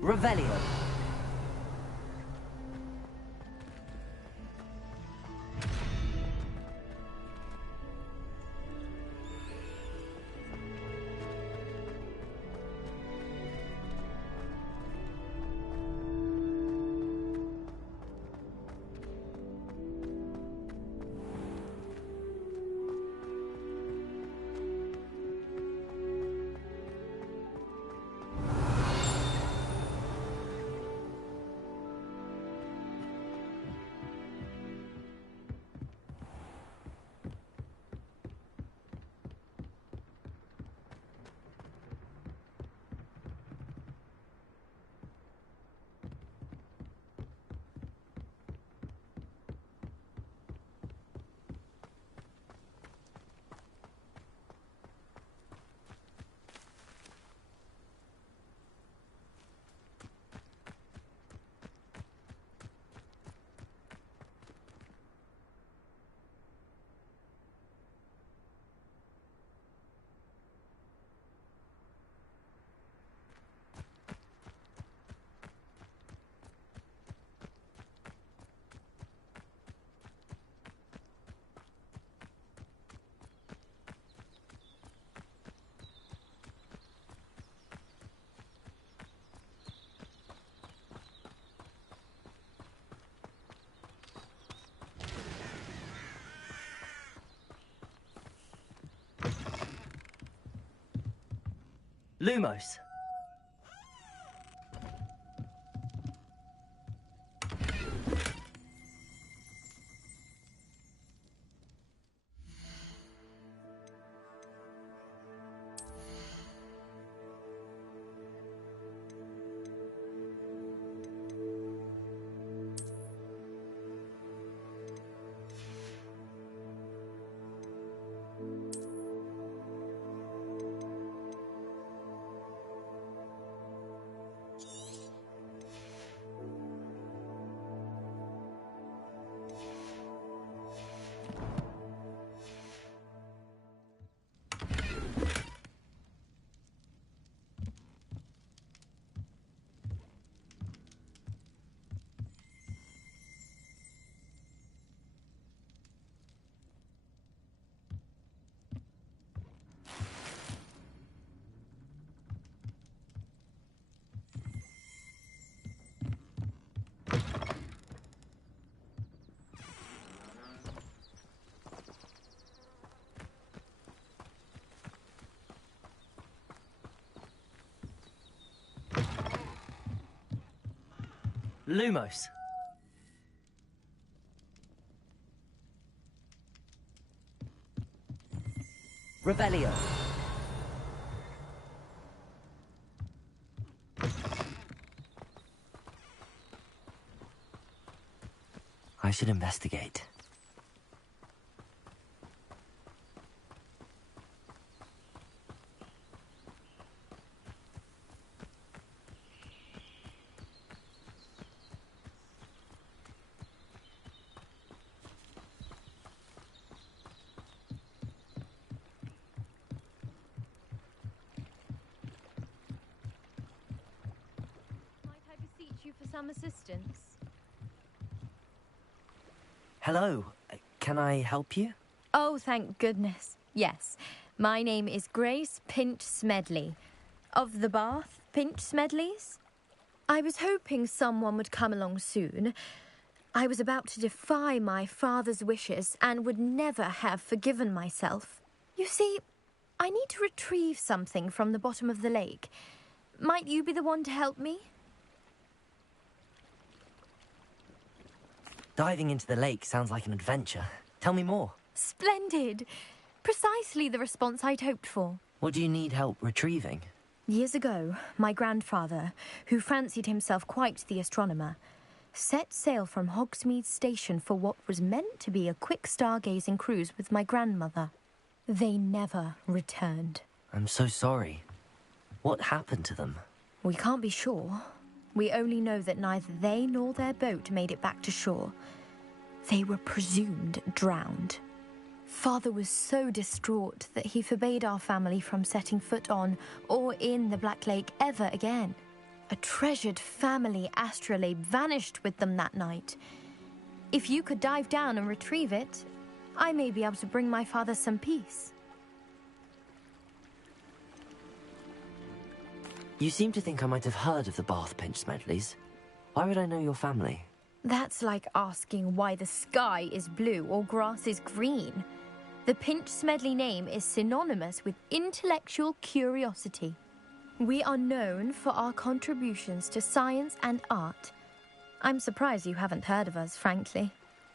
Revelio. Lumos. Lumos. Revelio. I should investigate. Some assistance? Hello. Can I help you? Oh, thank goodness. Yes. My name is Grace Pinch Smedley. Of the Bath Pinch Smedleys? I was hoping someone would come along soon. I was about to defy my father's wishes and would never have forgiven myself. You see, I need to retrieve something from the bottom of the lake. Might you be the one to help me? Diving into the lake sounds like an adventure. Tell me more. Splendid. Precisely the response I'd hoped for. What do you need help retrieving? Years ago, my grandfather, who fancied himself quite the astronomer, set sail from Hogsmeade Station for what was meant to be a quick stargazing cruise with my grandmother. They never returned. I'm so sorry. What happened to them? We can't be sure. We only know that neither they nor their boat made it back to shore. They were presumed drowned. Father was so distraught that he forbade our family from setting foot on or in the Black Lake ever again. A treasured family astrolabe vanished with them that night. If you could dive down and retrieve it, I may be able to bring my father some peace. You seem to think I might have heard of the Bath Pinch Smedleys. Why would I know your family? That's like asking why the sky is blue or grass is green. The Pinch Smedley name is synonymous with intellectual curiosity. We are known for our contributions to science and art. I'm surprised you haven't heard of us, frankly.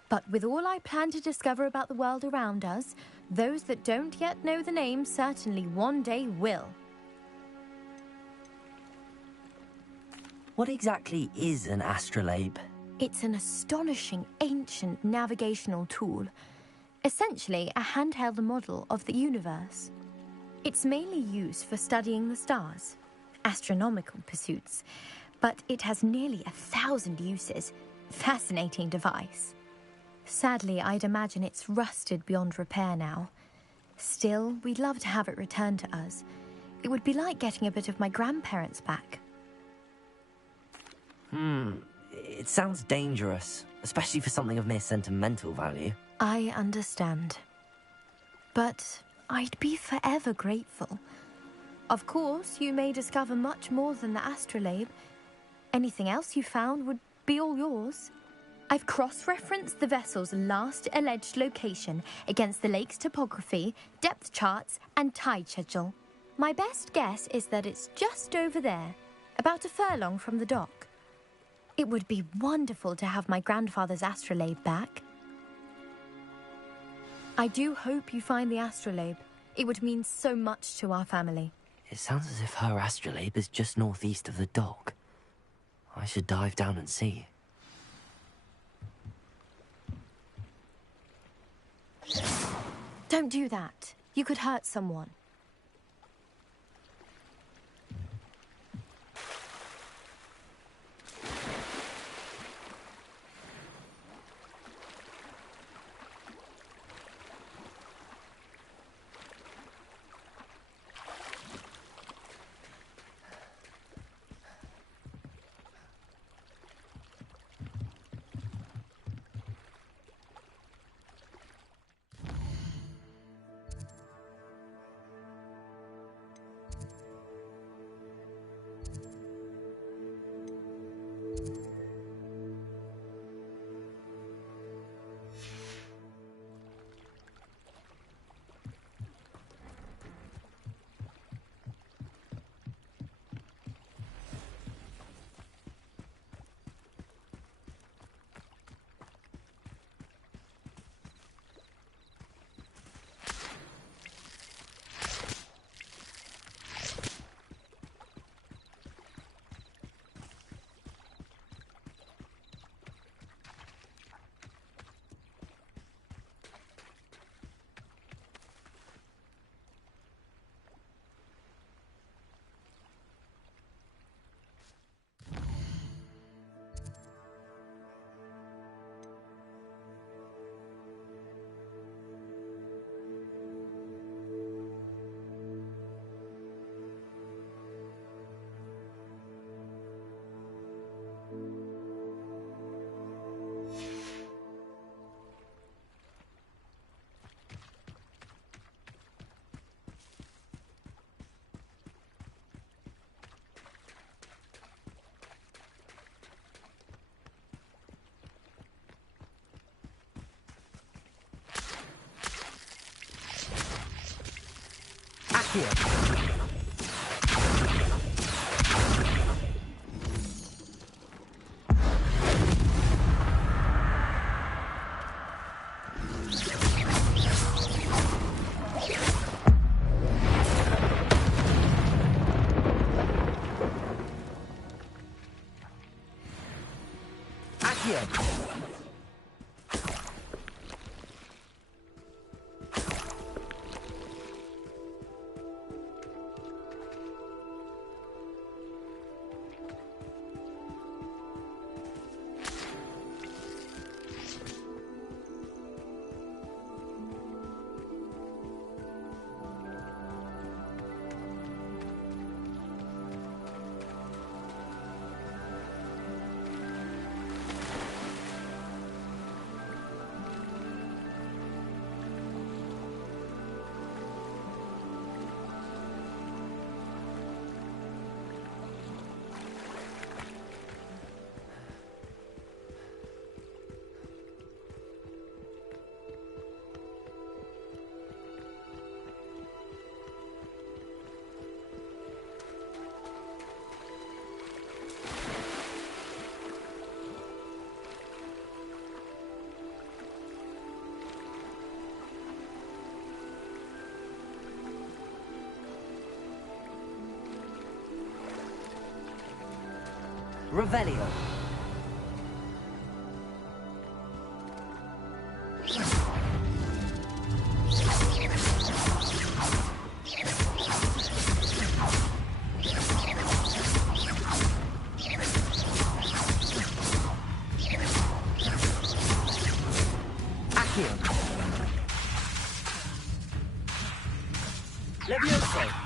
But with all I plan to discover about the world around us, those that don't yet know the name certainly one day will. What exactly is an astrolabe? It's an astonishing ancient navigational tool. Essentially a handheld model of the universe. It's mainly used for studying the stars, astronomical pursuits, but it has nearly 1,000 uses. Fascinating device. Sadly, I'd imagine it's rusted beyond repair now. Still, we'd love to have it returned to us. It would be like getting a bit of my grandparents back. It sounds dangerous, especially for something of mere sentimental value. I understand. But I'd be forever grateful. Of course, you may discover much more than the astrolabe. Anything else you found would be all yours. I've cross-referenced the vessel's last alleged location against the lake's topography, depth charts, and tide schedule. My best guess is that it's just over there, about a furlong from the dock. It would be wonderful to have my grandfather's astrolabe back. I do hope you find the astrolabe. It would mean so much to our family. It sounds as if her astrolabe is just northeast of the dock. I should dive down and see. Don't do that. You could hurt someone. Here. Revelio. Accio. Levioso.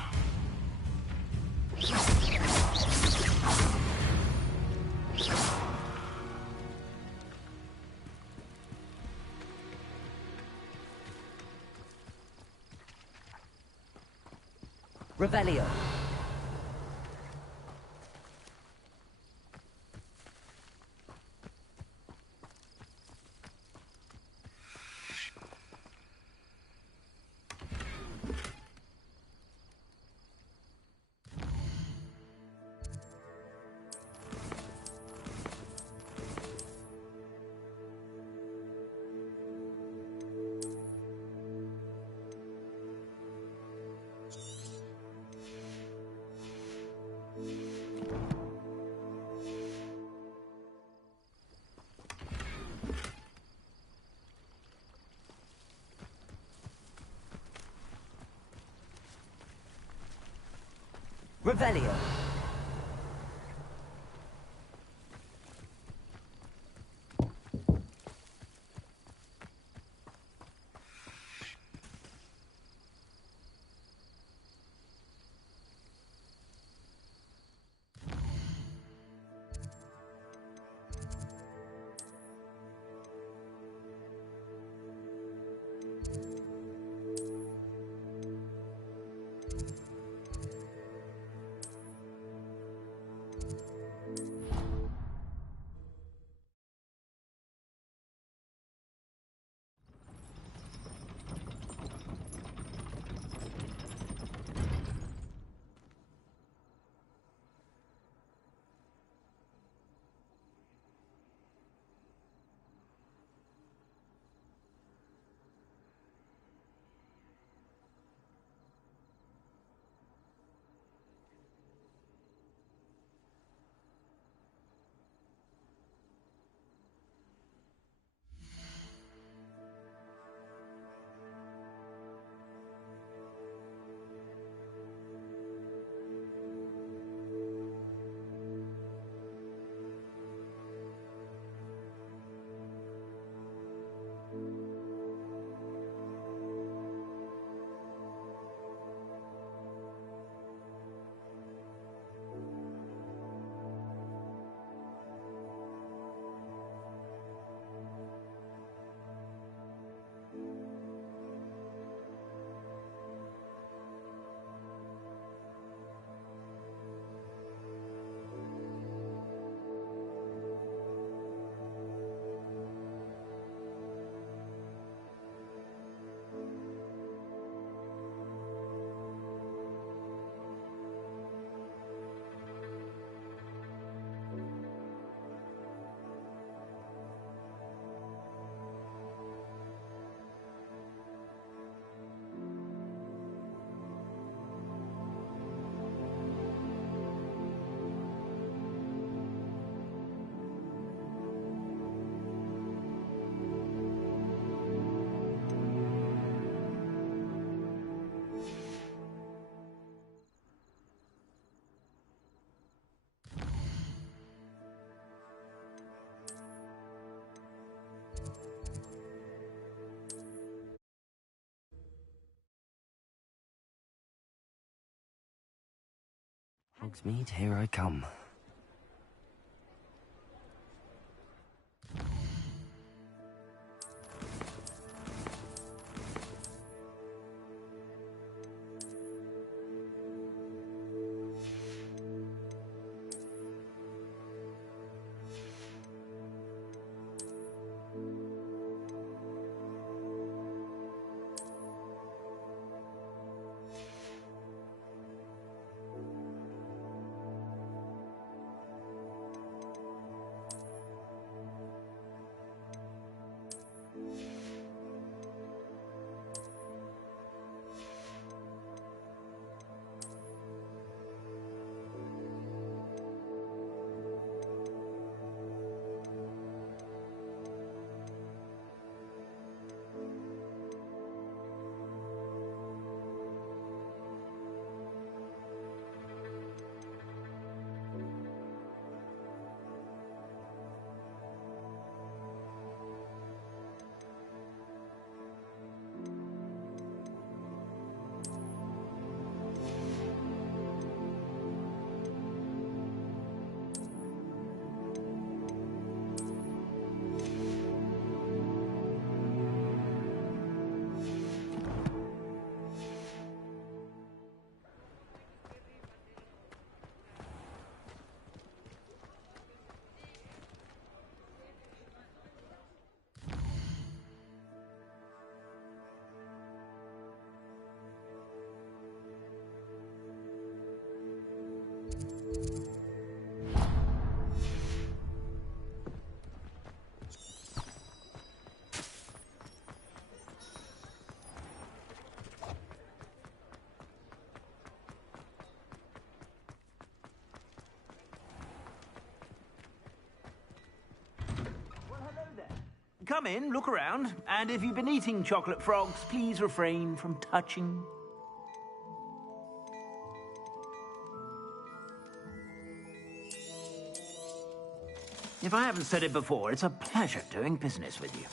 Revelio. Revelio. Hogsmeade, here I come. Come in, look around, and if you've been eating chocolate frogs, please refrain from touching. If I haven't said it before, it's a pleasure doing business with you.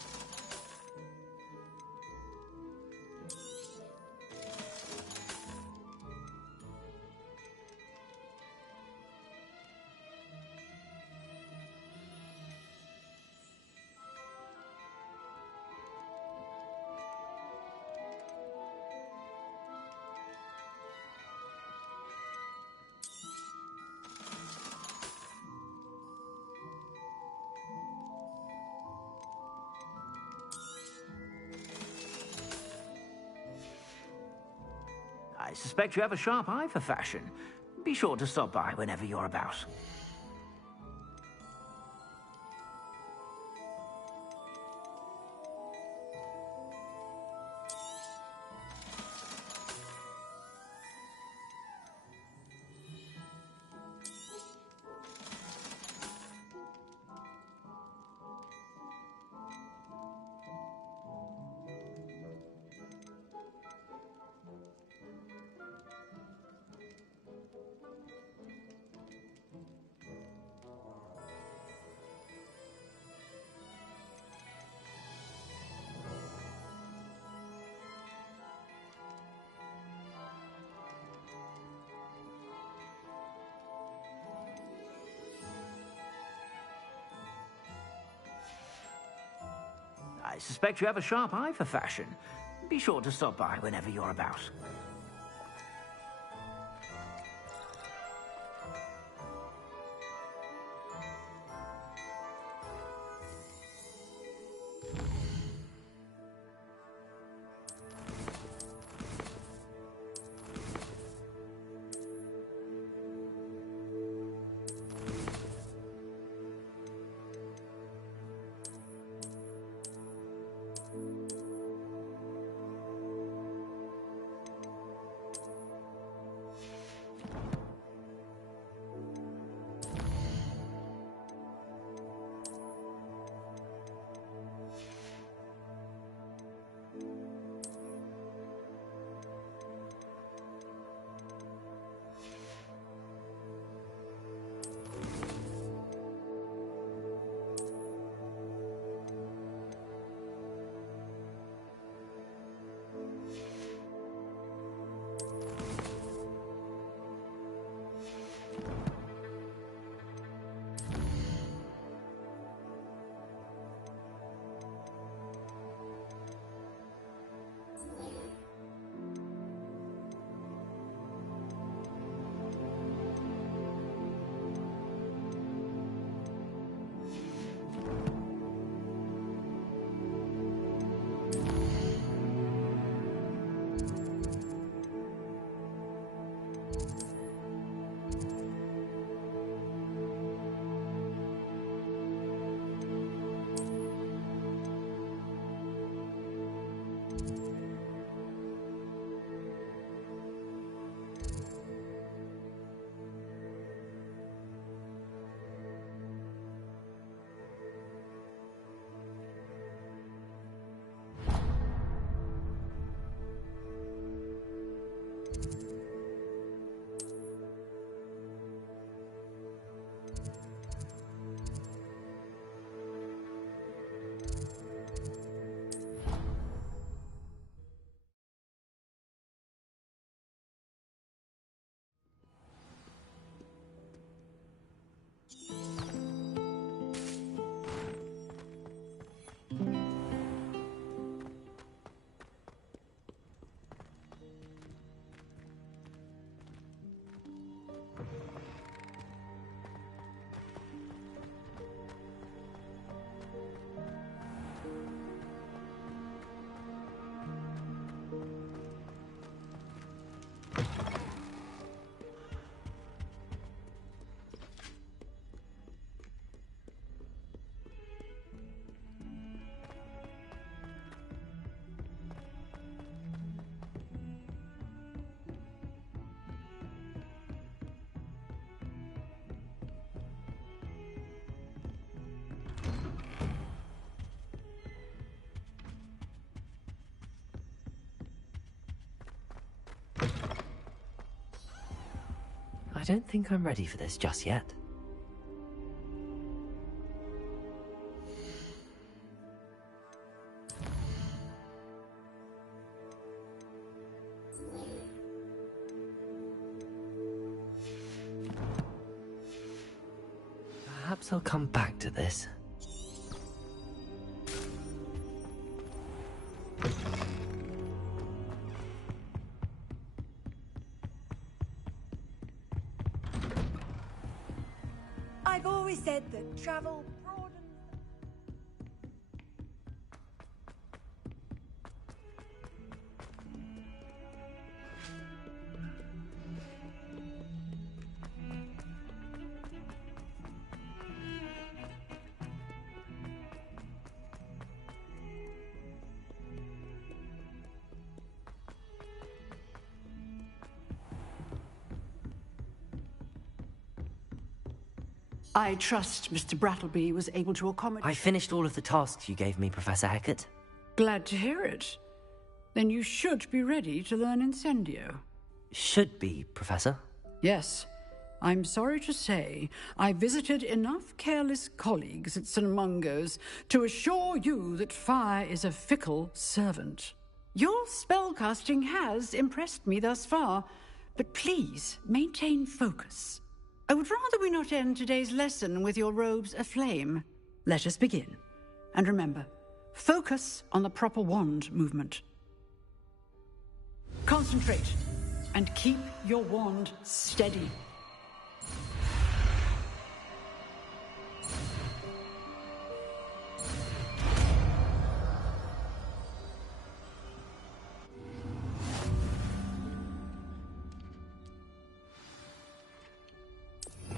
I suspect you have a sharp eye for fashion. Be sure to stop by whenever you're about. I suspect you have a sharp eye for fashion. Be sure to stop by whenever you're about. I don't think I'm ready for this just yet. Perhaps I'll come back to this. I've always said that travel broadens. I trust Mr. Brattleby was able to accommodate... I finished all of the tasks you gave me, Professor Hecat. Glad to hear it. Then you should be ready to learn Incendio. Should be, Professor. Yes. I'm sorry to say, I visited enough careless colleagues at St. Mungo's to assure you that fire is a fickle servant. Your spellcasting has impressed me thus far, but please maintain focus. I would rather we not end today's lesson with your robes aflame. Let us begin. And remember, focus on the proper wand movement. Concentrate, and keep your wand steady.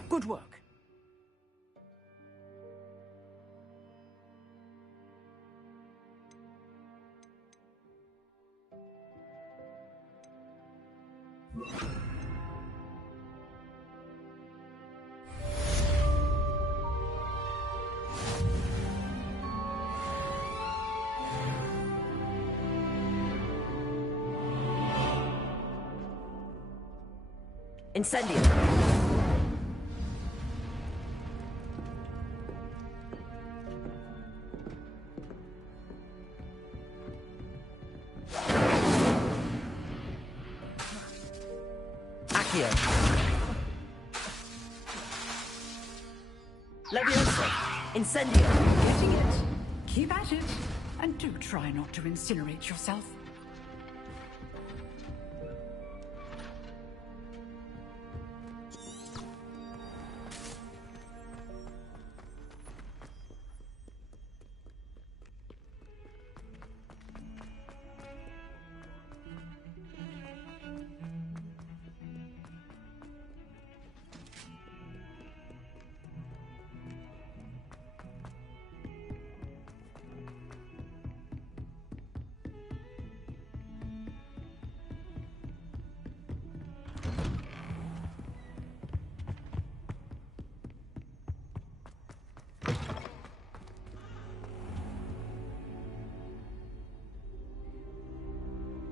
Good work. Incendio! Accio! Leviosa! Incendio! Getting it. Keep at it. And do try not to incinerate yourself.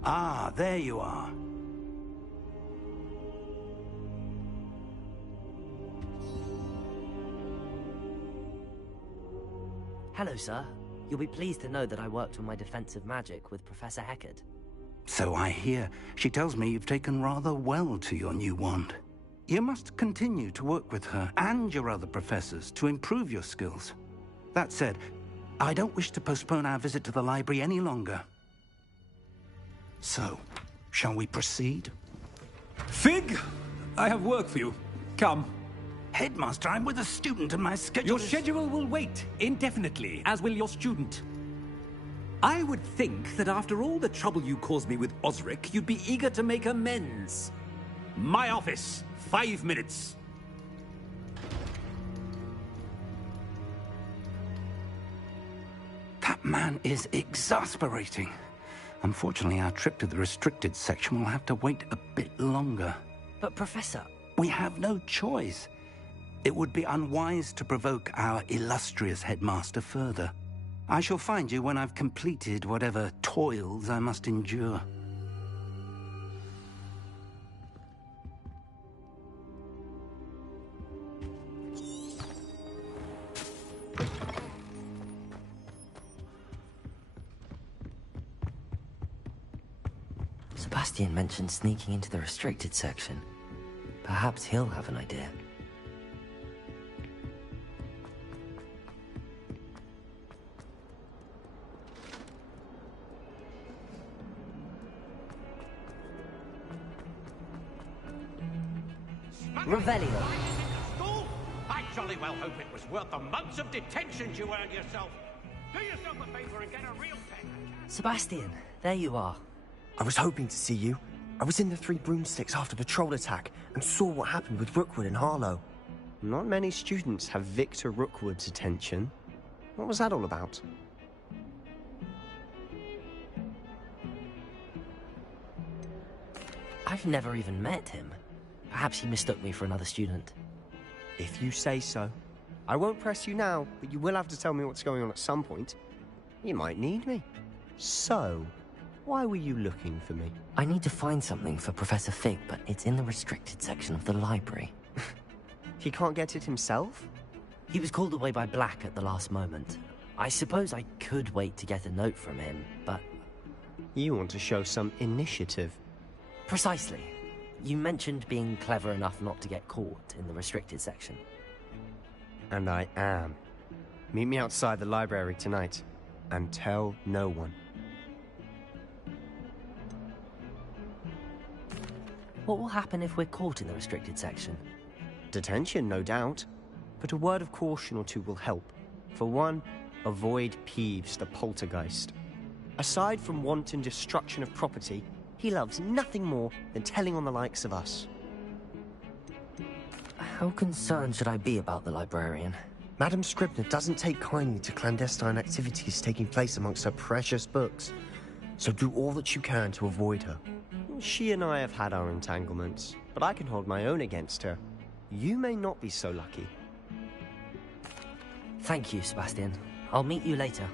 Ah, there you are. Hello, sir. You'll be pleased to know that I worked on my defensive magic with Professor Hecat. So I hear. She tells me you've taken rather well to your new wand. You must continue to work with her and your other professors to improve your skills. That said, I don't wish to postpone our visit to the library any longer. So, shall we proceed? Fig, I have work for you. Come. Headmaster, I'm with a student and my schedule Your schedule will wait indefinitely, as will your student. I would think that after all the trouble you caused me with Osric, you'd be eager to make amends. My office, 5 minutes. That man is exasperating. Unfortunately, our trip to the restricted section will have to wait a bit longer. But, Professor... We have no choice. It would be unwise to provoke our illustrious headmaster further. I shall find you when I've completed whatever toils I must endure. Sebastian mentioned sneaking into the restricted section. Perhaps he'll have an idea. Revelio. School? I jolly well hope it was worth the months of detentions you earned yourself. Do yourself a favor and get a real pen. Sebastian, there you are. I was hoping to see you. I was in the Three Broomsticks after the troll attack and saw what happened with Rookwood and Harlow. Not many students have Victor Rookwood's attention. What was that all about? I've never even met him. Perhaps he mistook me for another student. If you say so. I won't press you now, but you will have to tell me what's going on at some point. You might need me. So, why were you looking for me? I need to find something for Professor Fig, but it's in the restricted section of the library. He can't get it himself? He was called away by Black at the last moment. I suppose I could wait to get a note from him, but... You want to show some initiative. Precisely. You mentioned being clever enough not to get caught in the restricted section. And I am. Meet me outside the library tonight, and tell no one. What will happen if we're caught in the restricted section? Detention, no doubt. But a word of caution or two will help. For one, avoid Peeves, the poltergeist. Aside from wanton destruction of property, he loves nothing more than telling on the likes of us. How concerned should I be about the librarian? Madame Scribner doesn't take kindly to clandestine activities taking place amongst her precious books. So do all that you can to avoid her. She and I have had our entanglements, but I can hold my own against her. You may not be so lucky. Thank you, Sebastian. I'll meet you later.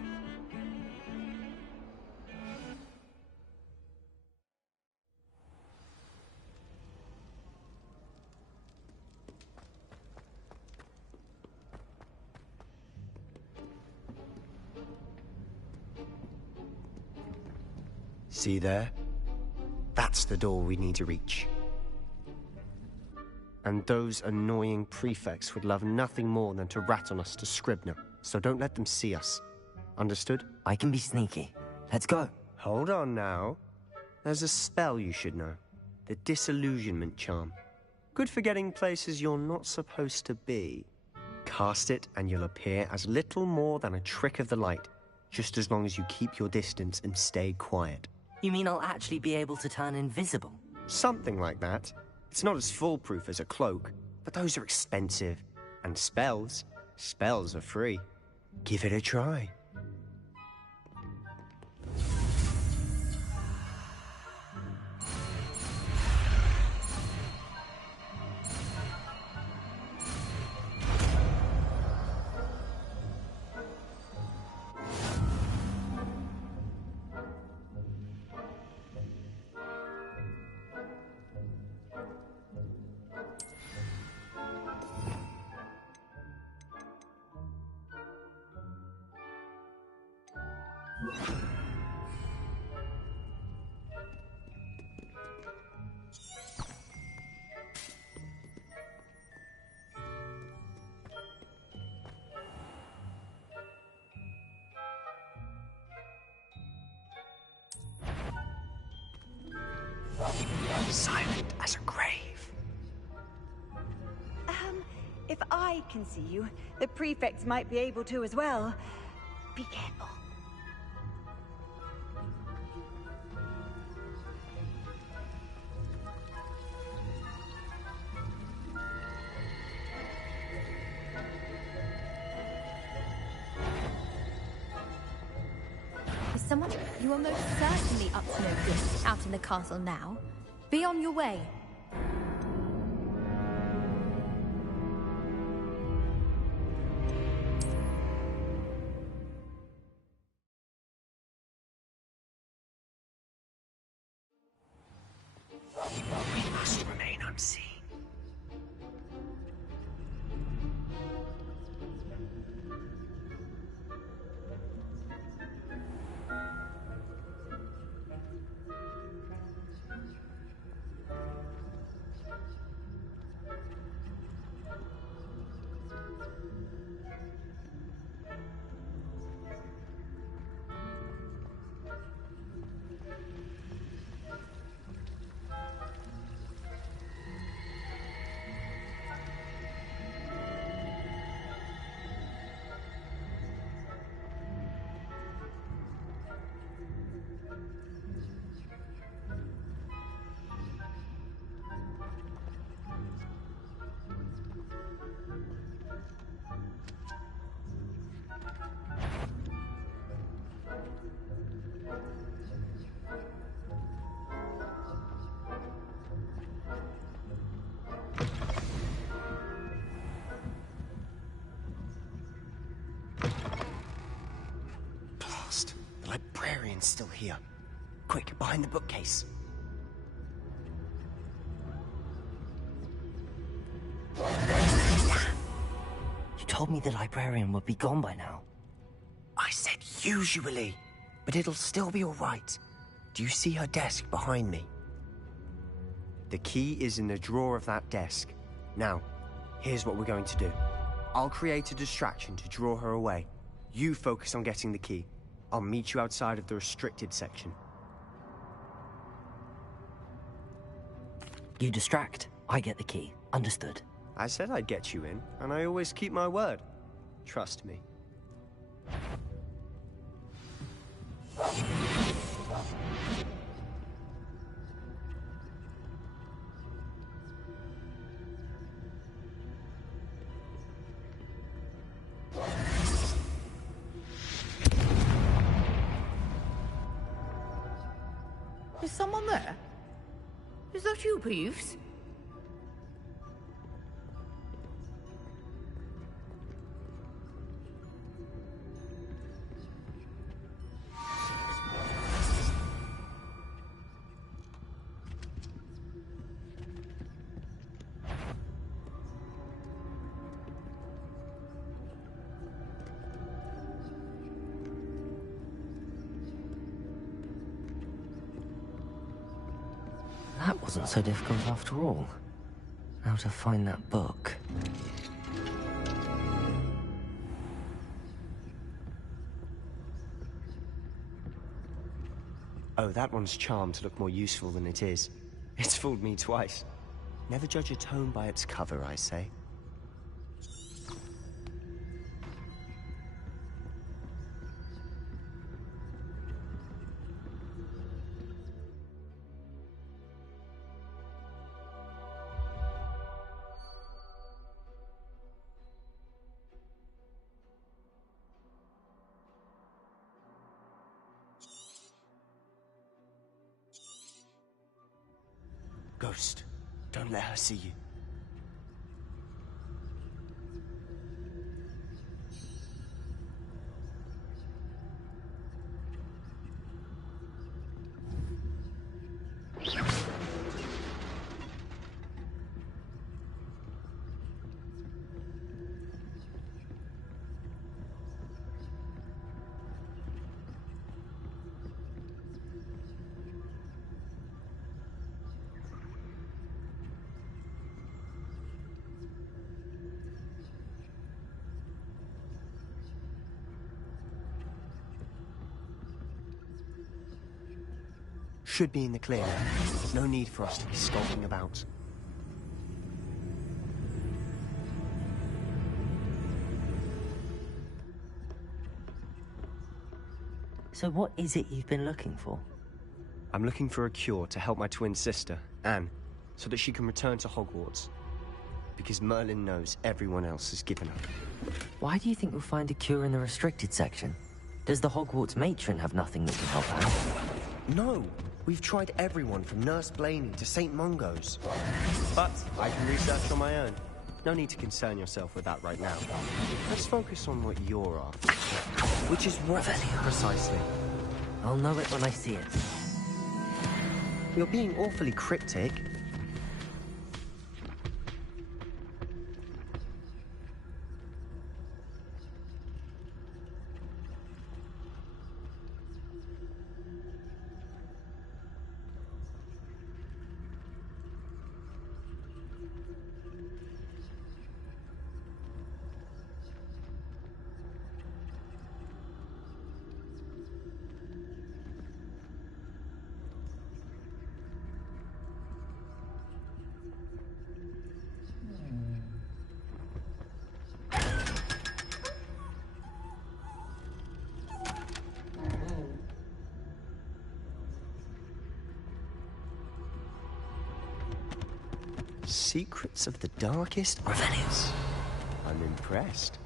See there? That's the door we need to reach. And those annoying prefects would love nothing more than to rat on us to Scribner, so don't let them see us. Understood? I can be sneaky. Let's go. Hold on now. There's a spell you should know. The Disillusionment Charm. Good for getting places you're not supposed to be. Cast it and you'll appear as little more than a trick of the light, just as long as you keep your distance and stay quiet. You mean I'll actually be able to turn invisible? Something like that. It's not as foolproof as a cloak, but those are expensive. And spells are free. Give it a try. Silent as a grave. If I can see you, the prefects might be able to as well. Be careful. Is someone... You are most certainly up to no good out in the castle now. Be on your way. We must remain unseen. librarian's still here. Quick, behind the bookcase. You told me the librarian would be gone by now. I said usually, but it'll still be all right. Do you see her desk behind me? The key is in the drawer of that desk. Now, here's what we're going to do. I'll create a distraction to draw her away. You focus on getting the key. I'll meet you outside of the restricted section. You distract, I get the key. Understood. I said I'd get you in, and I always keep my word. Trust me. Is someone there? Is that you, Peeves? That wasn't so difficult after all. Now to find that book. Oh, that one's charmed to look more useful than it is. It's fooled me twice. Never judge a tome by its cover, I say. Ghost, don't let her see you. Should be in the clear. No need for us to be skulking about. So what is it you've been looking for? I'm looking for a cure to help my twin sister, Anne, so that she can return to Hogwarts. Because Merlin knows everyone else has given up. Why do you think we'll find a cure in the restricted section? Does the Hogwarts matron have nothing that can help out? No! We've tried everyone from Nurse Blaney to St. Mungo's. But I can research on my own. No need to concern yourself with that right now. Let's focus on what you're after. Which is what precisely? I'll know it when I see it. You're being awfully cryptic. Secrets of the Darkest Arts. I'm impressed.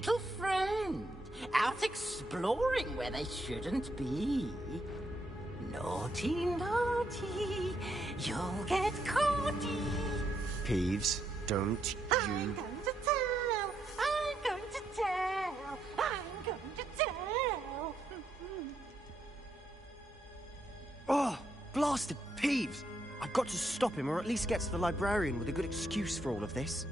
little friend, out exploring where they shouldn't be. Naughty, naughty, you'll get caughty. Peeves, don't I'm you... going to tell, I'm going to tell, I'm going to tell. Oh, blasted Peeves! I've got to stop him, or at least get to the librarian with a good excuse for all of this.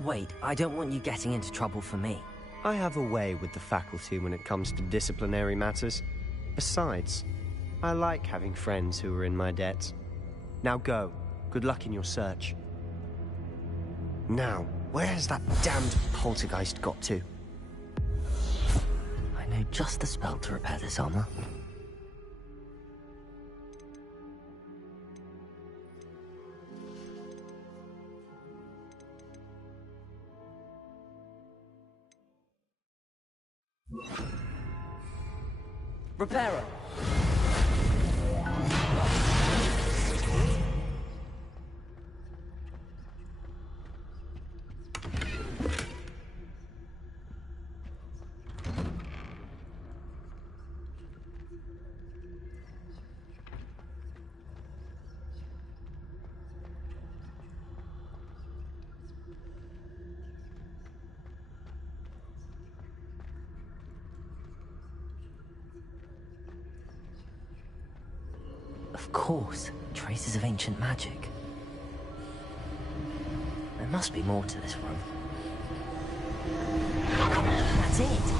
Wait, I don't want you getting into trouble for me. I have a way with the faculty when it comes to disciplinary matters. Besides, I like having friends who are in my debt. Now go. Good luck in your search. Now, where's that damned poltergeist got to? I know just the spell to repair this armor. Reparo! Of course, traces of ancient magic. There must be more to this room. That's it!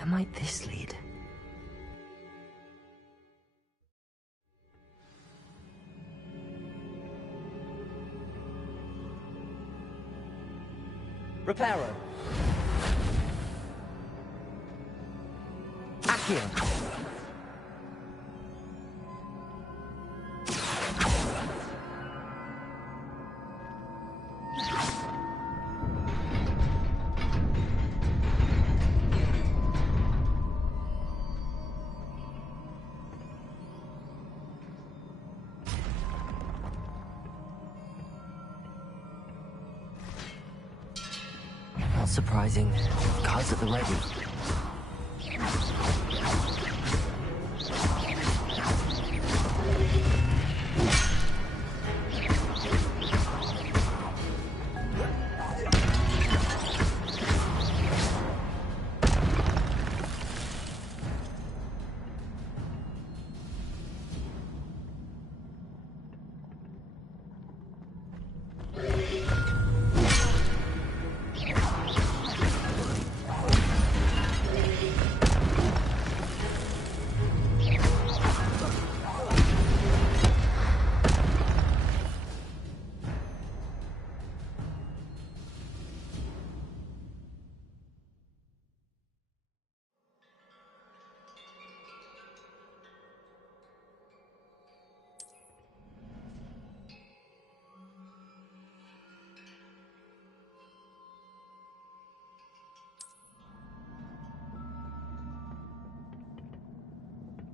Where might this lead? Reparo. Accio. Not surprising. Guards at the ready.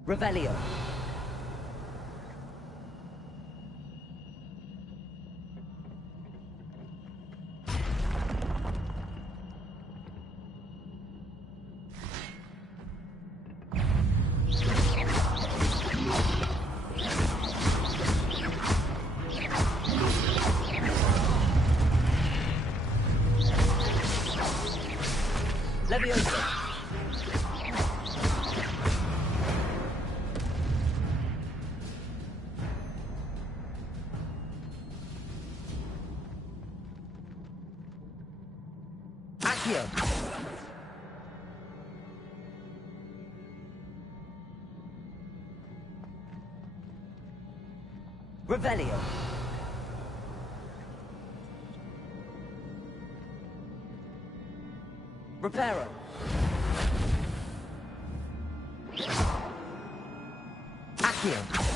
Revelio. Leviosa. Accio. Revelio. Reparo. Accio.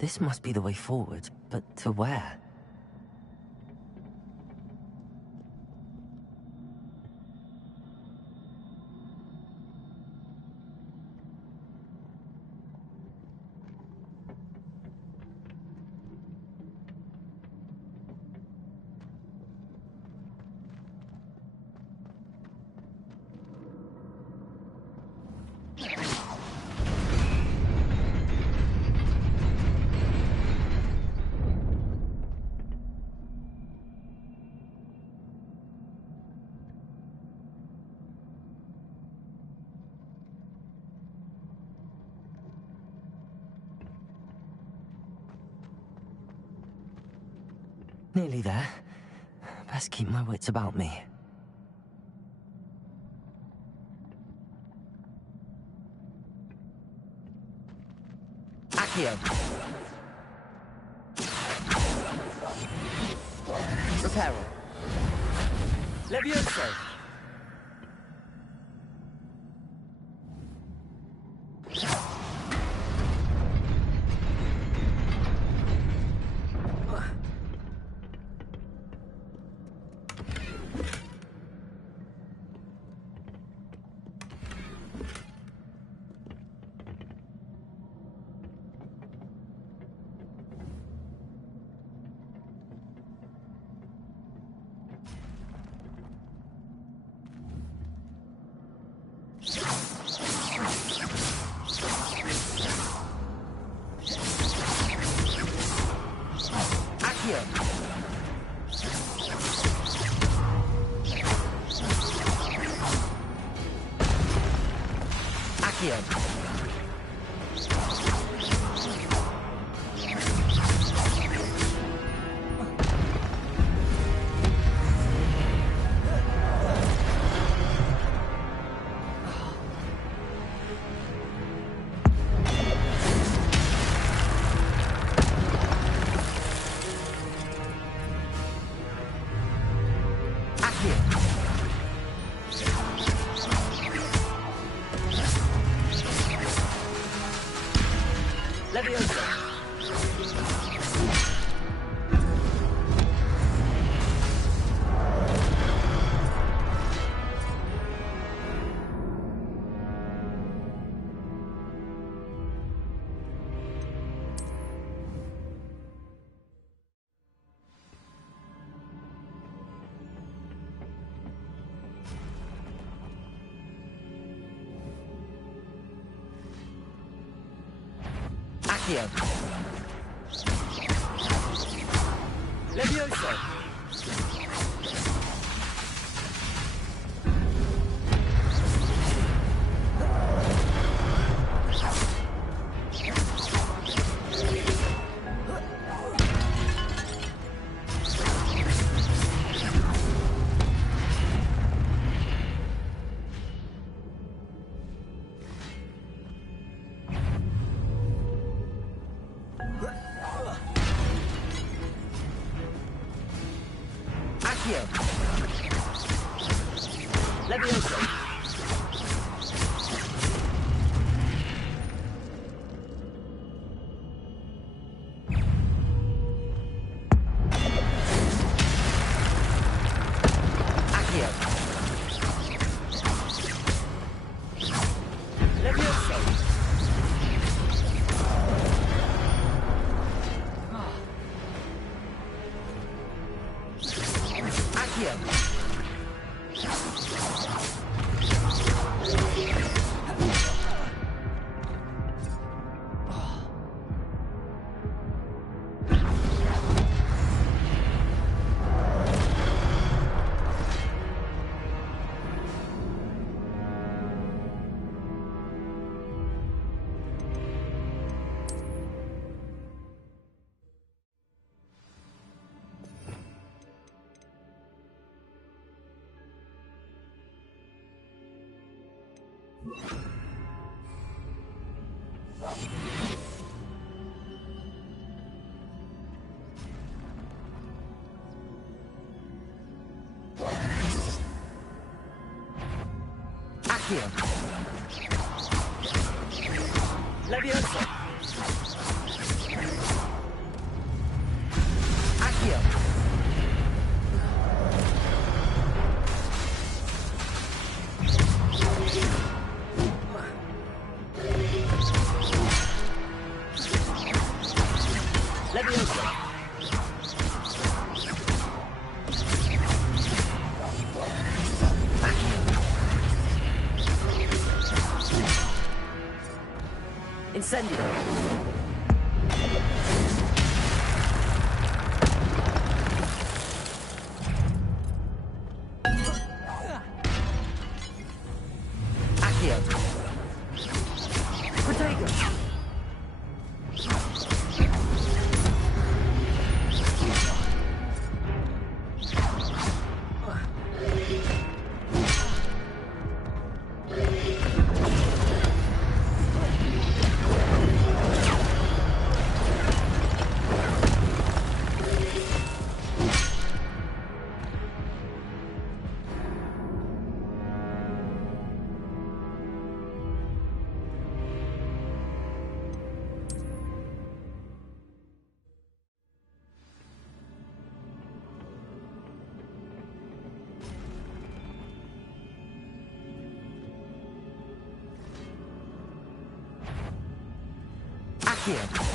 This must be the way forward, but to where? Nearly there. Best keep my wits about me. Accio. Reparo. Levioso. Accio. Levioso. Accio. Levioso. Accio. Levioso. Accio. Accio. Levioso. Accio. Levioso. Incendio. Accio. Protego. Accio.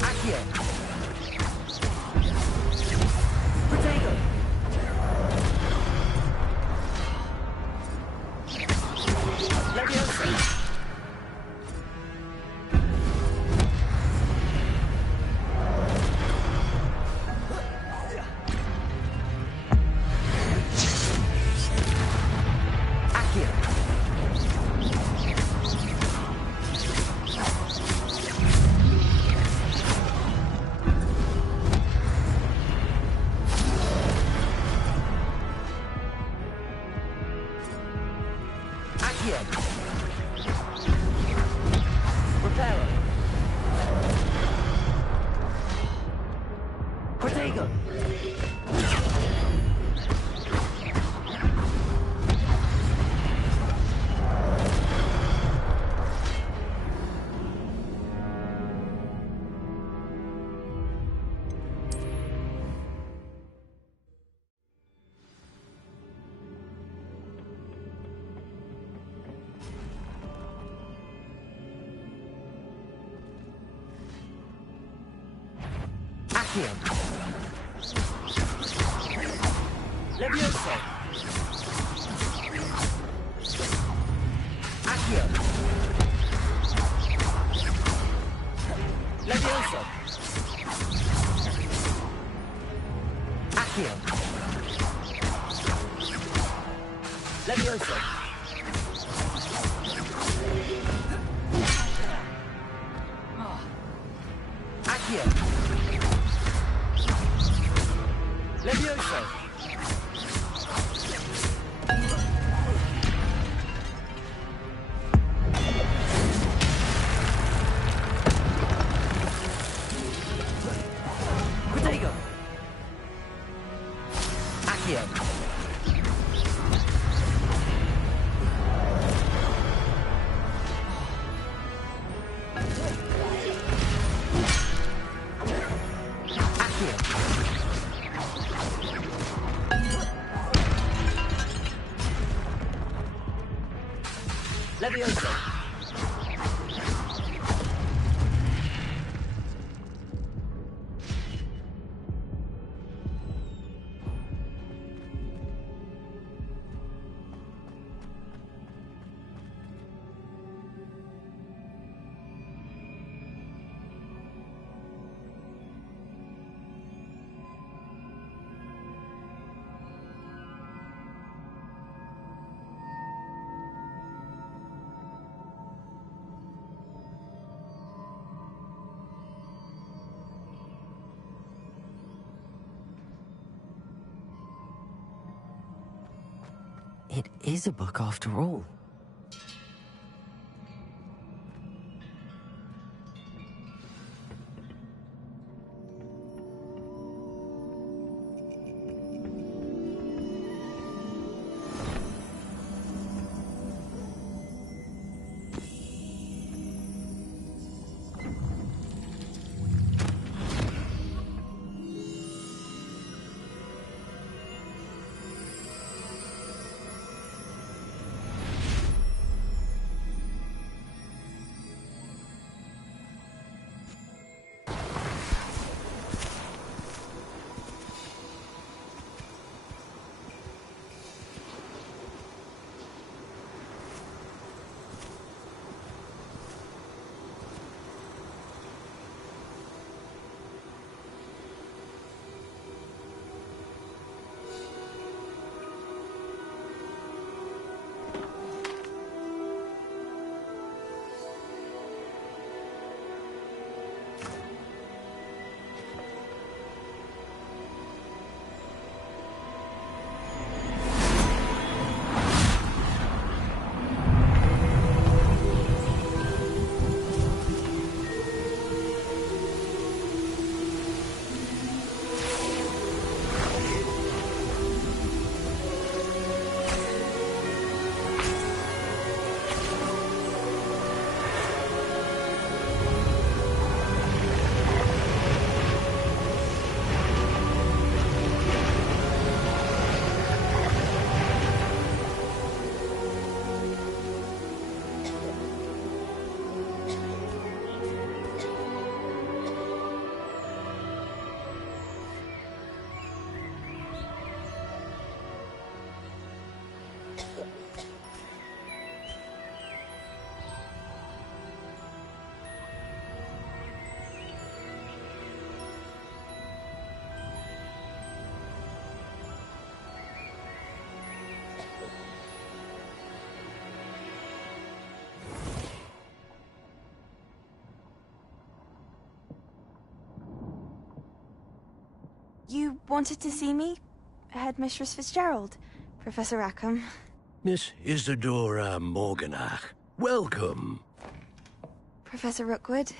Accio. Protego. Levioso. Accio. Reparo. Protego. Accio. Levioso. Accio. Levioso. Accio. Levioso. Accio. Levioso! Protego! Accio! Levioso! It is a book after all. You wanted to see me? Headmistress Fitzgerald, Professor Rackham. Miss Isadora Morganach, welcome. Professor Rookwood,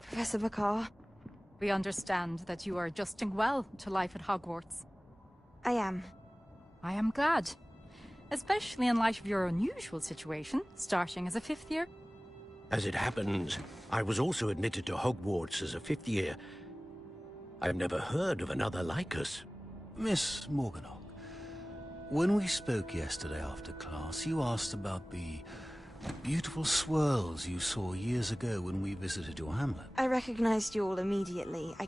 Professor Bakar. We understand that you are adjusting well to life at Hogwarts. I am. I am glad. Especially in light of your unusual situation, starting as a 5th year. As it happens, I was also admitted to Hogwarts as a 5th year. I've never heard of another like us. Miss Morganach, when we spoke yesterday after class, you asked about the beautiful swirls you saw years ago when we visited your hamlet. I recognized you all immediately. I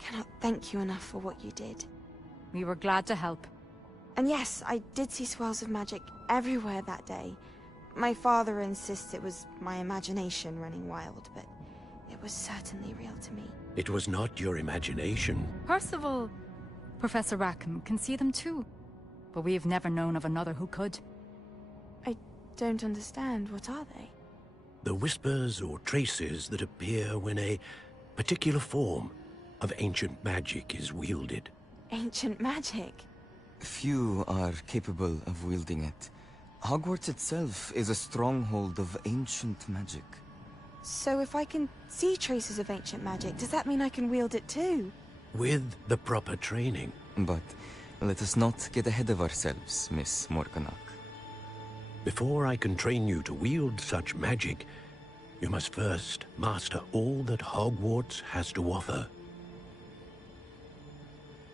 cannot thank you enough for what you did. We were glad to help. And yes, I did see swirls of magic everywhere that day. My father insists it was my imagination running wild, but it was certainly real to me. It was not your imagination. Percival, Professor Rackham, can see them too. But we have never known of another who could. I don't understand. What are they? The whispers or traces that appear when a particular form of ancient magic is wielded. ancient magic. Few are capable of wielding it. Hogwarts itself is a stronghold of ancient magic. So if I can see traces of ancient magic, does that mean I can wield it too? With the proper training. But let us not get ahead of ourselves, Miss Morganach. Before I can train you to wield such magic, you must first master all that Hogwarts has to offer.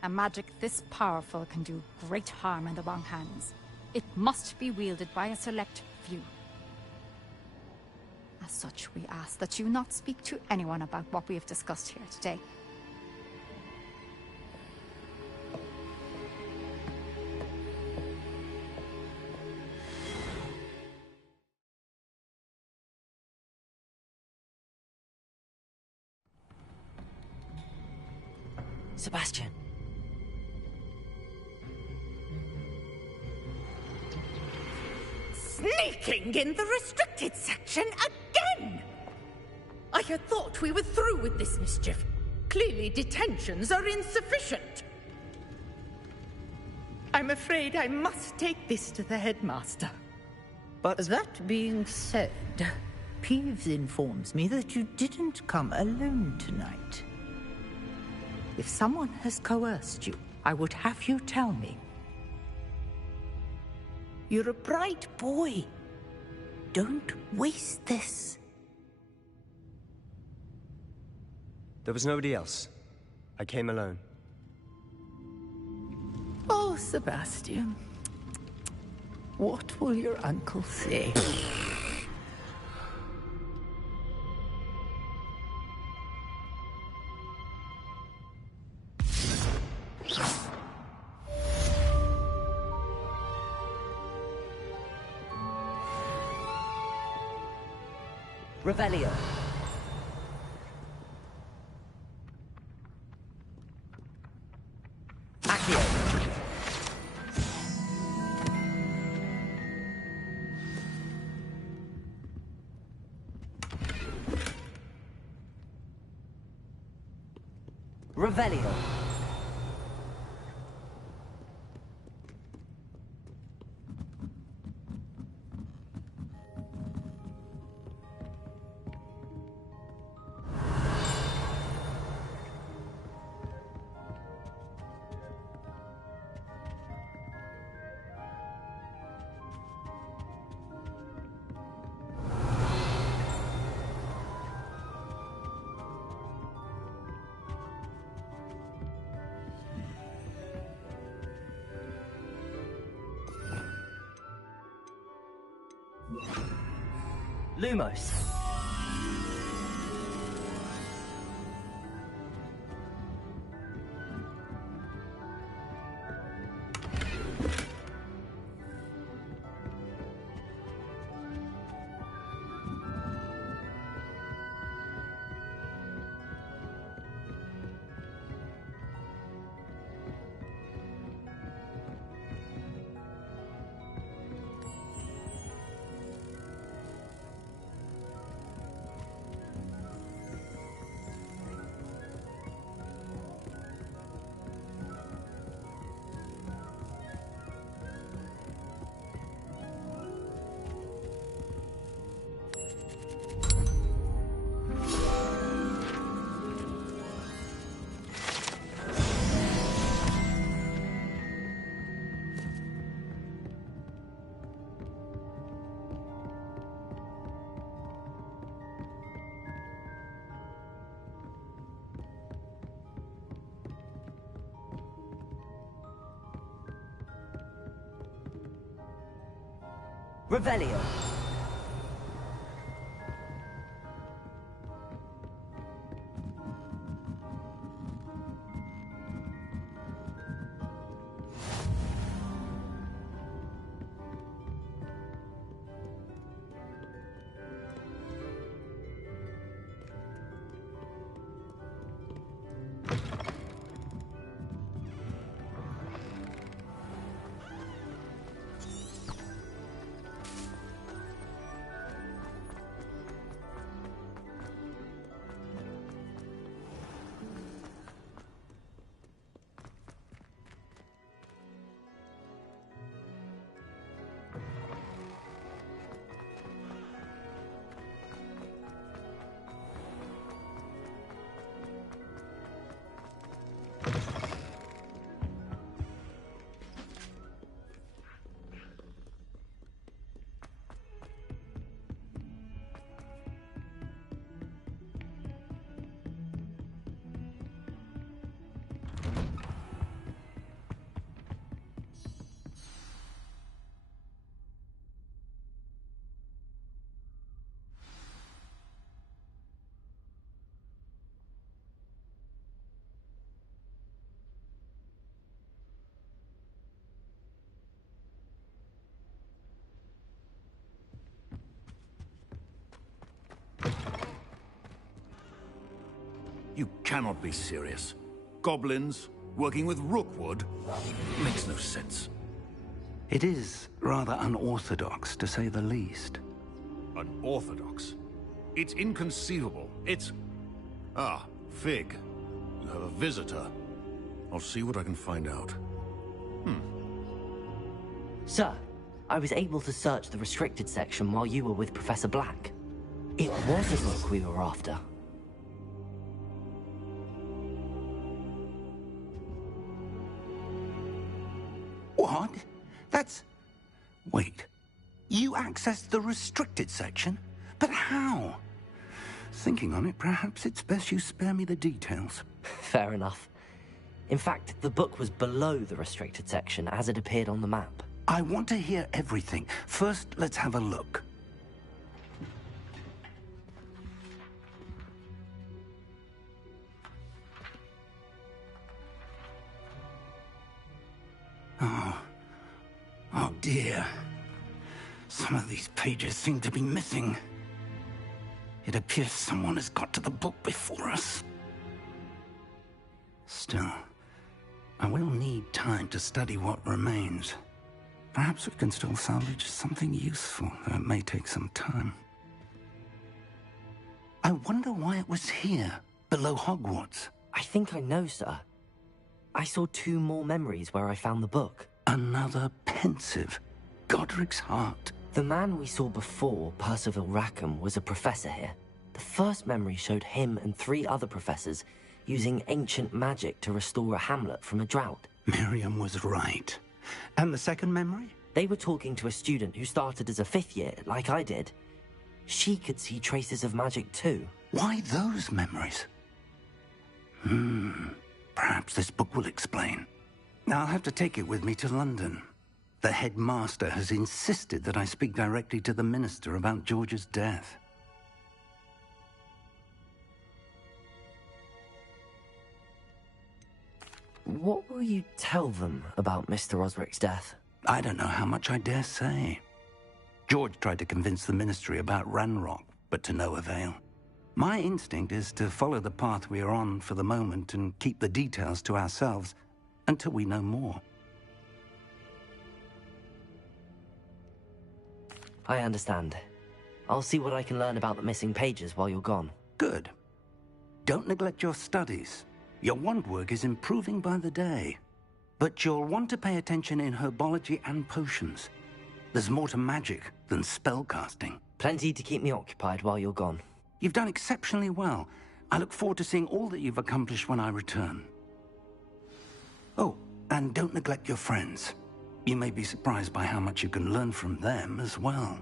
A magic this powerful can do great harm in the wrong hands. It must be wielded by a select few. As such, we ask that you not speak to anyone about what we have discussed here today. Sebastian. Sneaking in the restricted section again! I had thought we were through with this mischief. Clearly detentions are insufficient. I'm afraid I must take this to the headmaster. But that being said, Peeves informs me that you didn't come alone tonight. If someone has coerced you, I would have you tell me. You're a bright boy. Don't waste this. There was nobody else. I came alone. Oh, Sebastian. What will your uncle say? Revelio. Accio. Revelio. Lumos. Revelio. You cannot be serious. Goblins working with Rookwood? Makes no sense. It is rather unorthodox, to say the least. Unorthodox? It's inconceivable. It's... Ah, Fig. You have a visitor. I'll see what I can find out. Sir, I was able to search the restricted section while you were with Professor Black. It was a book we were after. What? That's... Wait. You accessed the restricted section? But how? Thinking on it, perhaps it's best you spare me the details. Fair enough. In fact, the book was below the restricted section as it appeared on the map. I want to hear everything. First, let's have a look. Oh dear. Some of these pages seem to be missing. It appears someone has got to the book before us. Still, I will need time to study what remains. Perhaps we can still salvage something useful, though it may take some time. I wonder why it was here, below Hogwarts. I think I know, sir. I saw 2 more memories where I found the book. Another pensive. Godric's heart. The man we saw before, Percival Rackham, was a professor here. The first memory showed him and 3 other professors using ancient magic to restore a hamlet from a drought. Miriam was right. And the second memory? They were talking to a student who started as a 5th year, like I did. She could see traces of magic too. Why those memories? Perhaps this book will explain. I'll have to take it with me to London. The headmaster has insisted that I speak directly to the minister about George's death. What will you tell them about Mr. Osric's death? I don't know how much I dare say. George tried to convince the ministry about Ranrock, but to no avail. My instinct is to follow the path we are on for the moment and keep the details to ourselves until we know more. I understand. I'll see what I can learn about the missing pages while you're gone. Good. Don't neglect your studies. Your wand work is improving by the day. But you'll want to pay attention in herbology and potions. There's more to magic than spellcasting. Plenty to keep me occupied while you're gone. You've done exceptionally well. I look forward to seeing all that you've accomplished when I return. Oh, and don't neglect your friends. You may be surprised by how much you can learn from them as well.